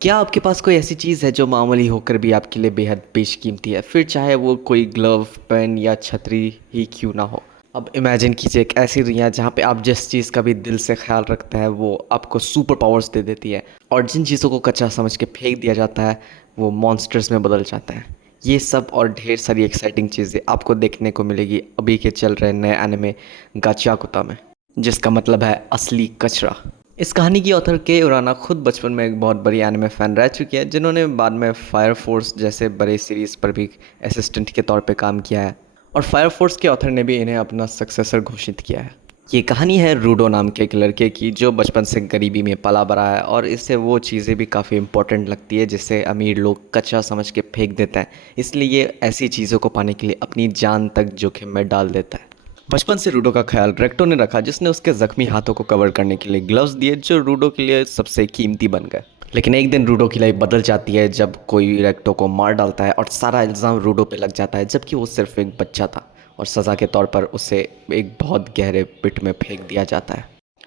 क्या आपके पास कोई ऐसी चीज़ है जो मामूली होकर भी आपके लिए बेहद बेशकीमती है, फिर चाहे वो कोई ग्लव, पेन या छतरी ही क्यों ना हो। अब इमेजिन कीजिए एक ऐसी दुनिया जहाँ पे आप जिस चीज़ का भी दिल से ख्याल रखते हैं वो आपको सुपर पावर्स दे देती है, और जिन चीज़ों को कच्चा समझ के फेंक दिया जाता है वो मॉन्स्टर्स में बदल जाता है। ये सब और ढेर सारी एक्साइटिंग चीज़ें आपको देखने को मिलेगी अभी के चल रहे नए एनिमे गाचाकुता में, जिसका मतलब है असली कचरा। इस कहानी की ऑथर के उराना खुद बचपन में एक बहुत बड़ी एनिमे फ़ैन रह चुकी है, जिन्होंने बाद में फायर फोर्स जैसे बड़े सीरीज़ पर भी असिस्टेंट के तौर पे काम किया है, और फायर फोर्स के ऑथर ने भी इन्हें अपना सक्सेसर घोषित किया है। ये कहानी है रूडो नाम के एक लड़के की जो बचपन से गरीबी में पला बड़ा है, और इससे वो चीज़ें भी काफ़ी इंपॉर्टेंट लगती है जिसे अमीर लोग कच्चा समझ के फेंक देते हैं, इसलिए ये ऐसी चीज़ों को पाने के लिए अपनी जान तक जोखिम में डाल देता है। बचपन से रूडो का ख्याल रेक्टो ने रखा, जिसने उसके जख्मी हाथों को कवर करने के लिए ग्लव्स दिए जो रूडो के लिए सबसे कीमती बन गए। लेकिन एक दिन रूडो की लाइफ बदल जाती है जब कोई रेक्टो को मार डालता है और सारा इल्ज़ाम रूडो पे लग जाता है, जबकि वो सिर्फ एक बच्चा था और सज़ा के तौर पर उसे एक बहुत गहरे पिट में फेंक दिया जाता है।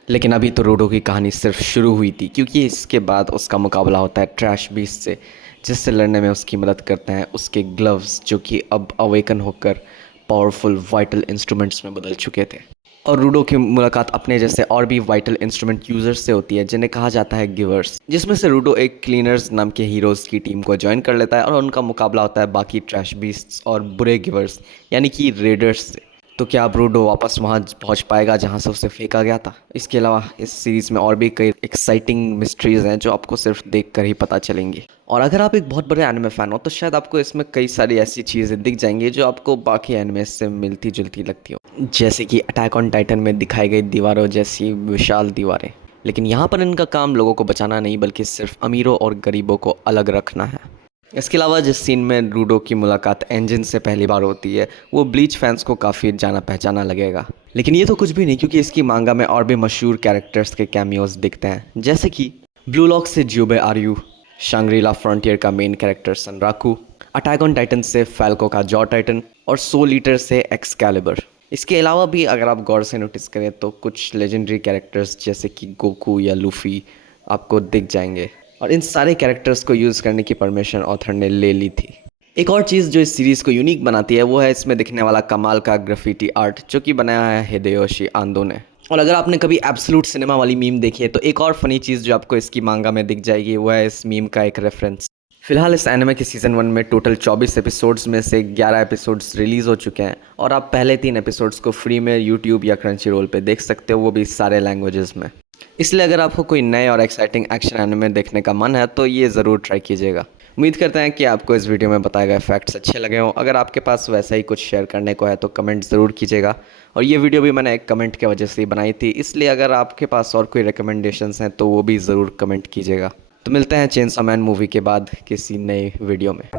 लेकिन अभी तो रूडो की कहानी सिर्फ शुरू हुई थी, क्योंकि इसके बाद उसका मुकाबला होता है ट्रैश बीस्ट से, जिससे लड़ने में उसकी मदद करते हैं उसके ग्लव्स, जो कि अब अवेकन होकर पावरफुल वाइटल इंस्ट्रूमेंट्स में बदल चुके थे। और रूडो की मुलाकात अपने जैसे और भी वाइटल इंस्ट्रूमेंट यूजर्स से होती है, जिन्हें कहा जाता है गिवर्स, जिसमें से रूडो एक क्लीनर्स नाम के हीरोज़ की टीम को ज्वाइन कर लेता है और उनका मुकाबला होता है बाकी ट्रैश बीस्ट्स और बुरे गिवर्स यानी कि रेडर्स से। तो क्या अब रूडो वापस वहाँ पहुँच पाएगा जहाँ से उसे फेंका गया था? इसके अलावा इस सीरीज़ में और भी कई एक्साइटिंग मिस्ट्रीज़ हैं जो आपको सिर्फ देख कर ही पता चलेंगी। और अगर आप एक बहुत बड़े एनिमे फ़ैन हो तो शायद आपको इसमें कई सारी ऐसी चीज़ें दिख जाएंगी जो आपको बाकी एनिमे से मिलती जुलती लगती हो, जैसे कि अटैक ऑन टाइटन में दिखाई गई दीवारों जैसी विशाल दीवारें। लेकिन यहाँ पर इनका काम लोगों को बचाना नहीं, बल्कि सिर्फ अमीरों और गरीबों को अलग रखना है। इसके अलावा जिस सीन में रूडो की मुलाकात एंजिन से पहली बार होती है वो ब्लीच फैंस को काफ़ी जाना पहचाना लगेगा। लेकिन ये तो कुछ भी नहीं, क्योंकि इसकी मांगा में और भी मशहूर कैरेक्टर्स के कैमियोज दिखते हैं, जैसे कि ब्लू लॉक से ज्यूबे आर्यू, शांग्रीला फ्रंटियर का main character Sunraku, attack on Titan से फैल्को का जॉ टाइटन, और सोल ईटर से एक्सकैलिबर। इसके अलावा भी अगर आप गौर से नोटिस करें तो कुछ लेजेंडरी कैरेक्टर्स जैसे कि गोकू या लूफी आपको दिख जाएंगे, और इन सारे कैरेक्टर्स को यूज़ करने की परमिशन ऑथर ने ले ली थी। एक और चीज़ जो इस सीरीज़ को यूनिक बनाती है वो है इसमें दिखने वाला कमाल का ग्राफिटी आर्ट, जो कि बनाया है हिदेयोशी आंदो ने। और अगर आपने कभी एब्सोल्यूट सिनेमा वाली मीम देखी है तो एक और फनी चीज़ जो आपको इसकी मांगा में दिख जाएगी वो है इस मीम का एक रेफरेंस। फिलहाल इस एनिमे के सीज़न 1 में टोटल 24 एपिसोड्स में से 11 एपिसोड्स रिलीज़ हो चुके हैं, और आप पहले 3 एपिसोड्स को फ्री में यूट्यूब या क्रंची रोल पे देख सकते हो, वो भी सारे लैंग्वेजेस में। इसलिए अगर आपको कोई नए और एक्साइटिंग एक्शन एनिमे देखने का मन है तो ये ज़रूर ट्राई कीजिएगा। उम्मीद करते हैं कि आपको इस वीडियो में बताए गए फैक्ट्स अच्छे लगे हों। अगर आपके पास वैसा ही कुछ शेयर करने को है तो कमेंट ज़रूर कीजिएगा। और ये वीडियो भी मैंने एक कमेंट की वजह से ही बनाई थी, इसलिए अगर आपके पास और कोई रिकमेंडेशंस हैं तो वो भी ज़रूर कमेंट कीजिएगा। तो मिलते हैं चेनसॉ मैन मूवी के बाद किसी नए वीडियो में।